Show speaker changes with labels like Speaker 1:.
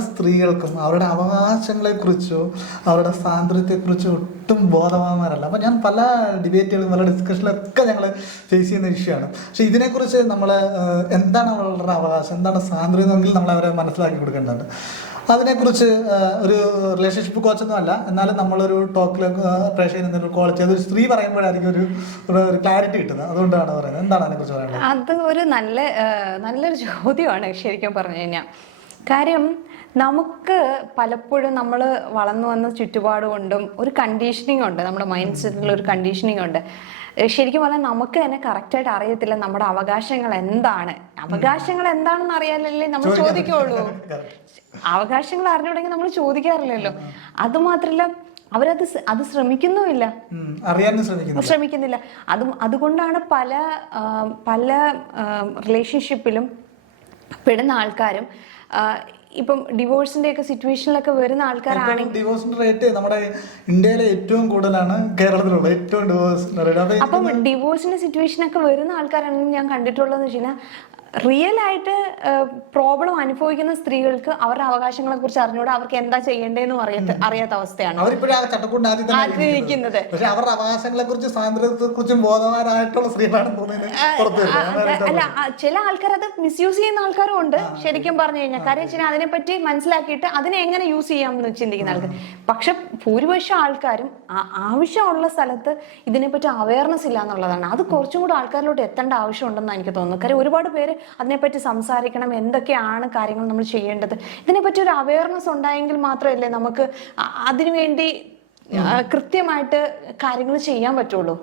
Speaker 1: സ്ത്രീകൾക്കും അവരുടെ അവകാശങ്ങളെക്കുറിച്ചോ അവരുടെ സ്വാതന്ത്ര്യത്തെക്കുറിച്ചോ ഒട്ടും ബോധവാന്മാരല്ല. അപ്പോൾ ഞാൻ പല ഡിബേറ്റുകളും പല ഡിസ്കഷനിലൊക്കെ ഞങ്ങൾ ഫേസ് ചെയ്യുന്ന വിഷയമാണ്. പക്ഷെ ഇതിനെക്കുറിച്ച് നമ്മൾ എന്താണ് അവരുടെ അവകാശം? എന്താണ് സ്വാതന്ത്ര്യം എന്നെങ്കിൽ നമ്മൾ അവരെ മനസ്സിലാക്കി കൊടുക്കേണ്ടതുണ്ട്. അതിനെക്കുറിച്ച് ഒരു റിലേഷൻഷിപ്പ് കോച്ചൊന്നും അല്ല. എന്നാലും നമ്മളൊരു ടോക്കിൽ പ്രേക്ഷകർ ഒരു കോൾ ചെയ്ത് ഒരു സ്ത്രീ പറയുമ്പോഴായിരിക്കും ഒരു ഒരു ക്ലാരിറ്റി കിട്ടുന്നത്. അതുകൊണ്ടാണ് പറയുന്നത്. എന്താണ് അതിനെക്കുറിച്ച് പറയുന്നത്
Speaker 2: അത് ഒരു നല്ല നല്ലൊരു ചോദ്യമാണ് ശരിക്കും പറഞ്ഞു കഴിഞ്ഞാൽ കാര്യം നമുക്ക് പലപ്പോഴും നമ്മൾ വളർന്നു വന്ന ചുറ്റുപാട് കൊണ്ടും ഒരു കണ്ടീഷനിങ് ഉണ്ട്. നമ്മുടെ മൈൻഡ് സെറ്റിൽ ഒരു കണ്ടീഷനിങ് ഉണ്ട്. ശരിക്കും പറഞ്ഞാൽ നമുക്ക് തന്നെ കറക്റ്റായിട്ട് അറിയത്തില്ല നമ്മുടെ അവകാശങ്ങൾ എന്താണ്. അവകാശങ്ങൾ എന്താണെന്ന് അറിയാനല്ലേ നമ്മൾ ചോദിക്കുള്ളൂ. അവകാശങ്ങൾ അറിഞ്ഞുണ്ടെങ്കിൽ നമ്മൾ ചോദിക്കാറില്ലല്ലോ. അതുമാത്രല്ല അവരത് അത് ശ്രമിക്കുന്നുമില്ല. ശ്രമിക്കുന്നില്ല. അതും അതുകൊണ്ടാണ് പല പല റിലേഷൻഷിപ്പിലും പെടുന്ന ആൾക്കാരും ഇപ്പം ഡിവോഴ്സിന്റെ ഒക്കെ സിറ്റുവേഷനിലൊക്കെ വരുന്ന ആൾക്കാരാണെങ്കിൽ
Speaker 1: ഡിവോഴ്സിന്റെ റേറ്റ് നമ്മുടെ ഇന്ത്യയിലെ ഏറ്റവും കൂടുതലാണ് കേരളത്തിലുള്ള ഏറ്റവും ഡിവോഴ്സിന്റെ റേറ്റ് അപ്പൊ
Speaker 2: ഡിവോഴ്സിന്റെ സിറ്റുവേഷനൊക്കെ വരുന്ന ആൾക്കാരാണെങ്കിൽ ഞാൻ കണ്ടിട്ടുള്ളതെന്ന് വെച്ച് കഴിഞ്ഞാൽ റിയൽ ആയിട്ട് പ്രോബ്ലം അനുഭവിക്കുന്ന സ്ത്രീകൾക്ക് അവരുടെ അവകാശങ്ങളെ കുറിച്ച് അറിഞ്ഞൂടെ അവർക്ക് എന്താ ചെയ്യേണ്ടതെന്ന് അറിയാത്ത അറിയാത്ത അവസ്ഥയാണ്
Speaker 1: പക്ഷെ അവരുടെ അവകാശങ്ങളെ കുറിച്ച് സ്വാതന്ത്ര്യത്തെ ബോധവാനായിട്ടുള്ള സ്ത്രീകളാണ്
Speaker 2: അല്ല ചില ആൾക്കാർ അത് മിസ്യൂസ് ചെയ്യുന്ന ആൾക്കാരും ഉണ്ട് ശരിക്കും പറഞ്ഞു കഴിഞ്ഞാൽ. കാര്യം വെച്ചാൽ അതിനെപ്പറ്റി മനസ്സിലാക്കിയിട്ട് അതിനെ എങ്ങനെ യൂസ് ചെയ്യാമെന്ന് ചിന്തിക്കുന്ന ആൾക്കാർ. പക്ഷെ ഭൂരിപക്ഷം ആൾക്കാരും ആ- ആവശ്യമുള്ള സ്ഥലത്ത് ഇതിനെപ്പറ്റി അവയർനെസ് ഇല്ല എന്നുള്ളതാണ് അത് കുറച്ചും കൂടെ ആൾക്കാരിലോട്ട് എത്തേണ്ട ആവശ്യമുണ്ടെന്ന് എനിക്ക് തോന്നുന്നു കാര്യം ഒരുപാട് പേര് അതിനെപ്പറ്റി സംസാരിക്കണം എന്തൊക്കെയാണ് കാര്യങ്ങൾ നമ്മൾ ചെയ്യേണ്ടത്? ഇതിനെപ്പറ്റി ഒരു അവയർനെസ് ഉണ്ടായെങ്കിൽ മാത്രമല്ലേ നമുക്ക് അതിനുവേണ്ടി കൃത്യമായിട്ട് കാര്യങ്ങൾ ചെയ്യാൻ പറ്റുള്ളൂ.